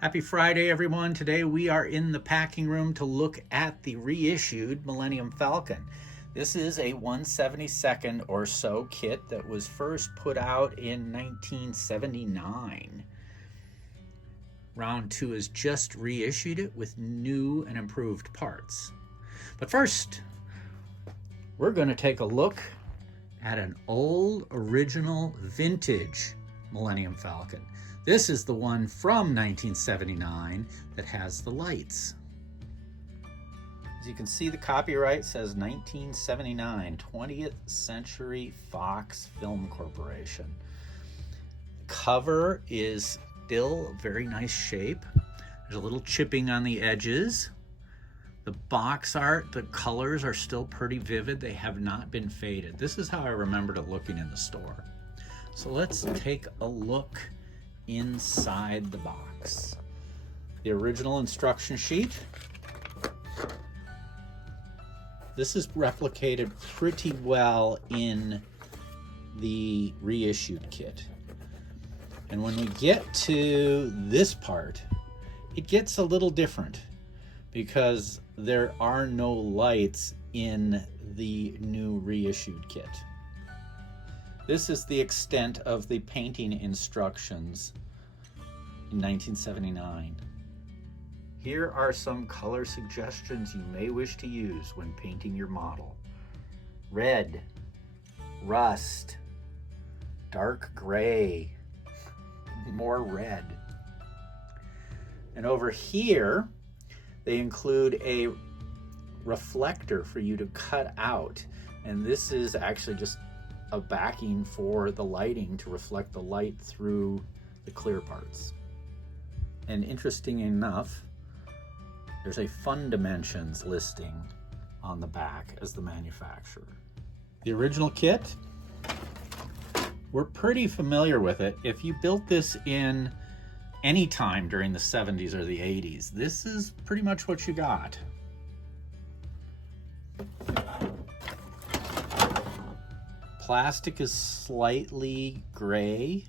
Happy Friday, everyone. Today we are in the packing room to look at the reissued Millennium Falcon. This is a 1/72 or so kit that was first put out in 1979. Round 2 has just reissued it with new and improved parts. But first, we're going to take a look at an old, original, vintage Millennium Falcon. This is the one from 1979 that has the lights. As you can see, the copyright says 1979, 20th Century Fox Film Corporation. The cover is still very nice shape. There's a little chipping on the edges. The box art, the colors are still pretty vivid. They have not been faded. This is how I remembered it looking in the store. So let's take a look inside the box. The original instruction sheet. This is replicated pretty well in the reissued kit. And when we get to this part, it gets a little different because there are no lights in the new reissued kit. This is the extent of the painting instructions in 1979. Here are some color suggestions you may wish to use when painting your model. Red, rust, dark gray, more red. And over here, they include a reflector for you to cut out. And this is actually just a backing for the lighting to reflect the light through the clear parts. And interesting enough, there's a fun dimensions listing on the back as the manufacturer. The original kit, we're pretty familiar with it. If you built this in any time during the 70s or the 80s, this is pretty much what you got. Plastic is slightly gray,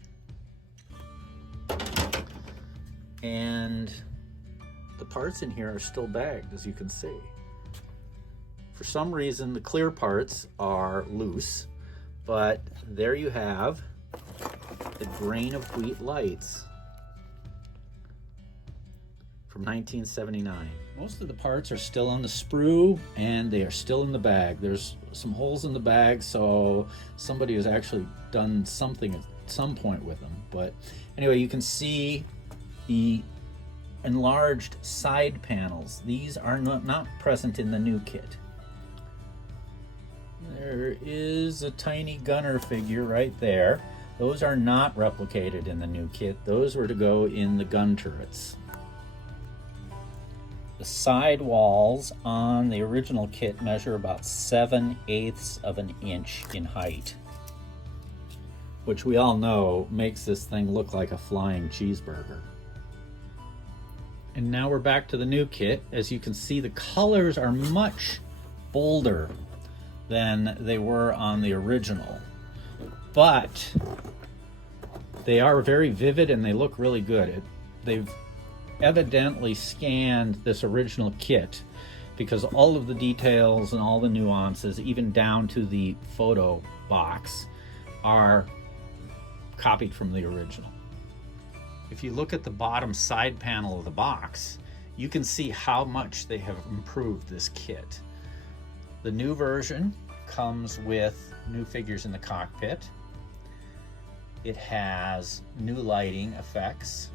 and the parts in here are still bagged, as you can see. For some reason, the clear parts are loose, but there you have the grain of wheat lights from 1979. Most of the parts are still on the sprue and they are still in the bag. There's some holes in the bag, so somebody has actually done something at some point with them. But anyway, you can see the enlarged side panels. These are not present in the new kit. There is a tiny gunner figure right there. Those are not replicated in the new kit. Those were to go in the gun turrets. The side walls on the original kit measure about 7/8 of an inch in height, which we all know makes this thing look like a flying cheeseburger. And now we're back to the new kit. As you can see, the colors are much bolder than they were on the original, but they are very vivid and they look really good. They've evidently scanned this original kit because all of the details and all the nuances, even down to the photo box, are copied from the original. If you look at the bottom side panel of the box, you can see how much they have improved this kit. The new version comes with new figures in the cockpit. It has new lighting effects,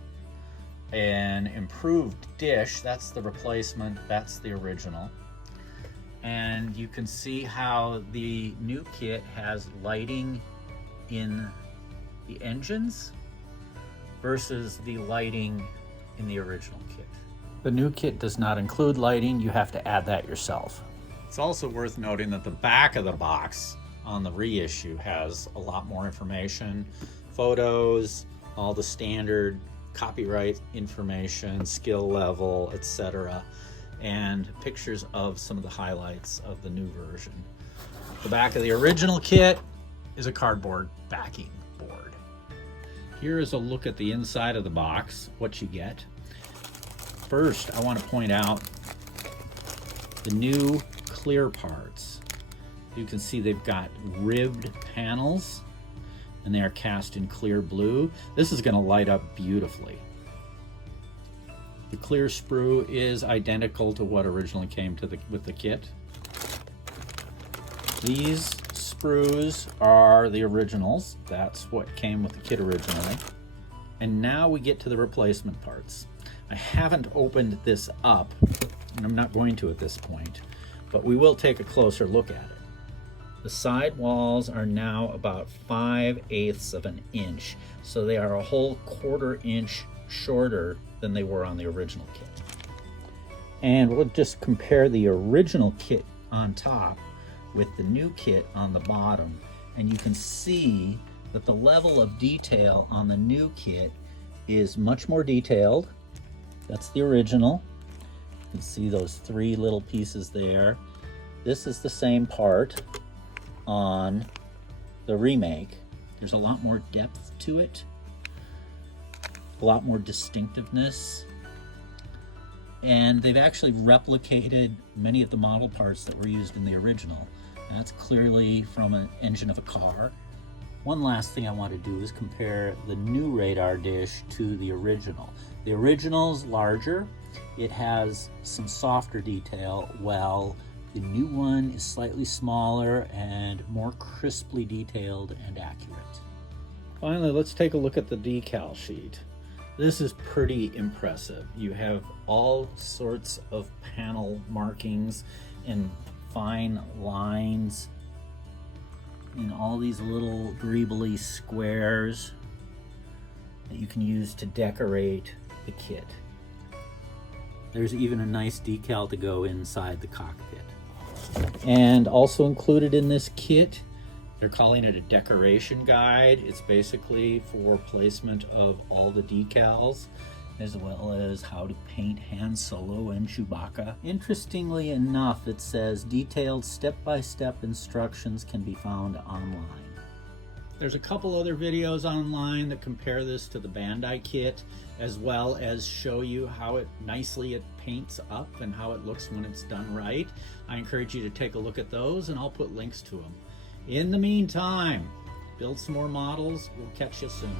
an improved dish, that's the replacement, that's the original. And you can see how the new kit has lighting in the engines versus the lighting in the original kit. The new kit does not include lighting, you have to add that yourself. It's also worth noting that the back of the box on the reissue has a lot more information, photos, all the standard copyright information, skill level, etc., and pictures of some of the highlights of the new version. The back of the original kit is a cardboard backing board. Here is a look at the inside of the box, what you get. first I want to point out the new clear parts. You can see they've got ribbed panels and they are cast in clear blue. This is going to light up beautifully. The clear sprue is identical to what originally came with the kit. These sprues are the originals. That's what came with the kit originally. And now we get to the replacement parts. I haven't opened this up, and I'm not going to at this point, but we will take a closer look at it. The side walls are now about 5/8 of an inch, so they are a whole 1/4 inch shorter than they were on the original kit. And we'll just compare the original kit on top with the new kit on the bottom, and you can see that the level of detail on the new kit is much more detailed. That's the original. You can see those 3 little pieces there. This is the same part on the remake. There's a lot more depth to it, a lot more distinctiveness, and they've actually replicated many of the model parts that were used in the original. And that's clearly from an engine of a car. One last thing I want to do is compare the new radar dish to the original. The original's larger, it has some softer detail, while the new one is slightly smaller and more crisply detailed and accurate. Finally, let's take a look at the decal sheet. This is pretty impressive. You have all sorts of panel markings and fine lines in all these little greebly squares that you can use to decorate the kit. There's even a nice decal to go inside the cockpit. And also included in this kit, they're calling it a decoration guide. It's basically for placement of all the decals, as well as how to paint Han Solo and Chewbacca. Interestingly enough, it says detailed step-by-step instructions can be found online. There's a couple other videos online that compare this to the Bandai kit, as well as show you how nicely it paints up and how it looks when it's done right. I encourage you to take a look at those, and I'll put links to them. In the meantime, build some more models. We'll catch you soon.